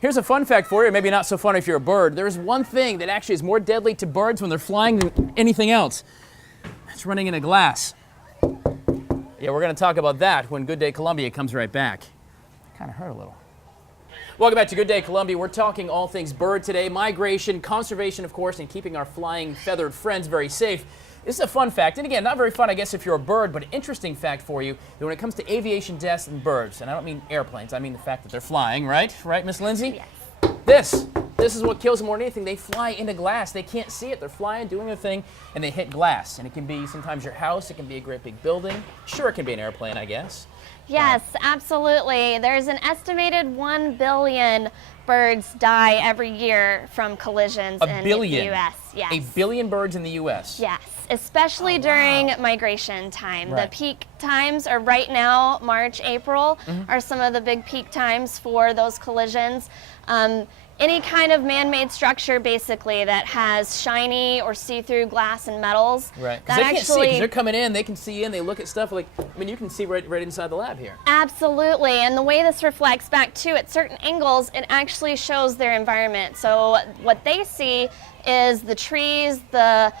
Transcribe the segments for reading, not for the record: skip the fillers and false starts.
Here's a fun fact for you, maybe not so fun if you're a bird. There's one thing that actually is more deadly to birds when they're flying than anything else. It's running into glass. Yeah, we're going to talk about that when Good Day Columbia comes right back. Kind of hurt a little. Welcome back to Good Day Columbia. We're talking all things bird today. Migration, conservation, of course, and keeping our flying feathered friends very safe. This is a fun fact, and again, not very fun, I guess, if you're a bird, but an interesting fact for you that when it comes to aviation deaths and birds, and I don't mean airplanes, I mean the fact that they're flying, right? Right, Miss Lindsay? Yes. This is what kills them more than anything. They fly into glass. They can't see it. They're flying, doing their thing, and they hit glass. And it can be sometimes your house. It can be a great big building. Sure, it can be an airplane, I guess. Yes, absolutely. There's an estimated 1 billion birds die every year from collisions in the U.S. Yes. A billion birds in the U.S.? Yes, especially during migration time. Right. The peak times are right now, March, April, are some of the big peak times for those collisions. Any kind of man-made structure, basically, that has shiny or see-through glass and metals. Right, because they can't see, because they're coming in, they can see in, they look at stuff, like, I mean, you can see right inside the lab here. Absolutely, and the way this reflects back, too, at certain angles, it actually shows their environment. So what they see is the trees, the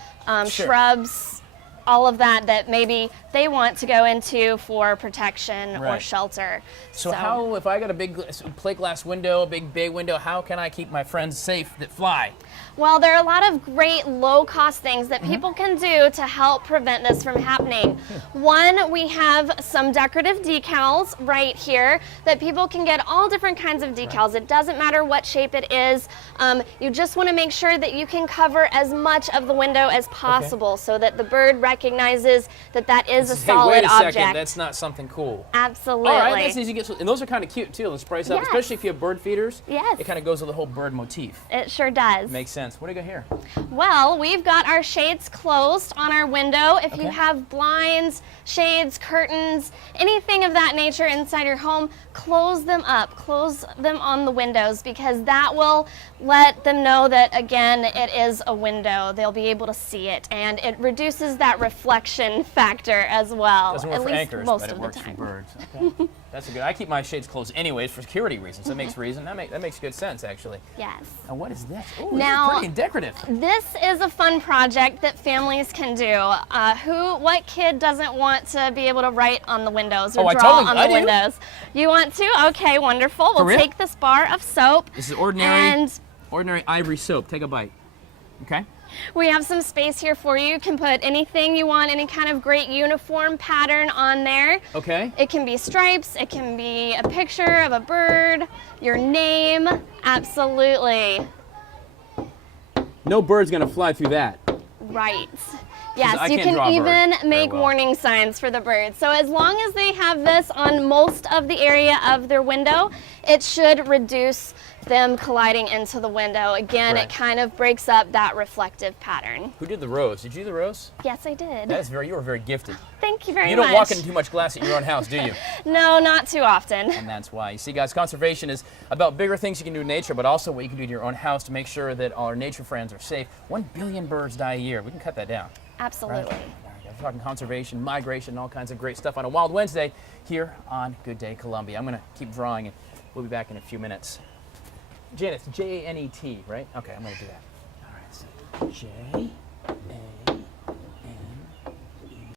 shrubs, all of that maybe they want to go into for protection or shelter. So how, if I got a big plate glass window, a big bay window, how can I keep my friends safe that fly? Well, there are a lot of great low-cost things that people can do to help prevent this from happening. One, we have some decorative decals right here that people can get all different kinds of decals. It doesn't matter what shape it is. You just want to make sure that you can cover as much of the window as possible so that the bird recognizes that that is a solid object. Hey, wait a second, that's not something cool. Absolutely. All right, that's easy to get, and those are kind of cute too. Let's price up, especially if you have bird feeders. Yes. It kind of goes with the whole bird motif. It sure does. Makes sense. What do you got here? Well, we've got our shades closed on our window. If you have blinds, shades, curtains, anything of that nature inside your home, close them up. Close them on the windows, because that will let them know that, again, it is a window. They'll be able to see it, and it reduces that reflection factor as well. Doesn't work at for least anchors, most but it of works the time. for birds. Okay. That's a good. I keep my shades closed anyways for security reasons. That makes that makes good sense, actually. Yes. And what is this? Oh, Now, this is pretty and decorative. This is a fun project that families can do. What kid doesn't want to be able to write on the windows or draw on the windows? You want to? Okay, wonderful. We'll take this bar of soap. This is ordinary ivory soap. Take a bite. Okay. We have some space here for you. You can put anything you want, any kind of great uniform pattern on there. Okay. It can be stripes, it can be a picture of a bird, your name, absolutely. No bird's gonna fly through that. Right. Yes, you can even make warning signs for the birds. So as long as they have this on most of the area of their window, it should reduce them colliding into the window. Again, it kind of breaks up that reflective pattern. Who did the rose? Did you do the rose? Yes, I did. You were very gifted. Thank you very much. You don't walk into too much glass at your own house, do you? No, not too often. And that's why. You see, guys, conservation is about bigger things you can do in nature, but also what you can do to your own house to make sure that all our nature friends are safe. 1 billion birds die a year. We can cut that down. Absolutely. Right. We're talking conservation, migration, and all kinds of great stuff on a Wild Wednesday here on Good Day Columbia. I'm going to keep drawing, and we'll be back in a few minutes. Janet, J-A-N-E-T, right? Okay, I'm going to do that. All right, so J.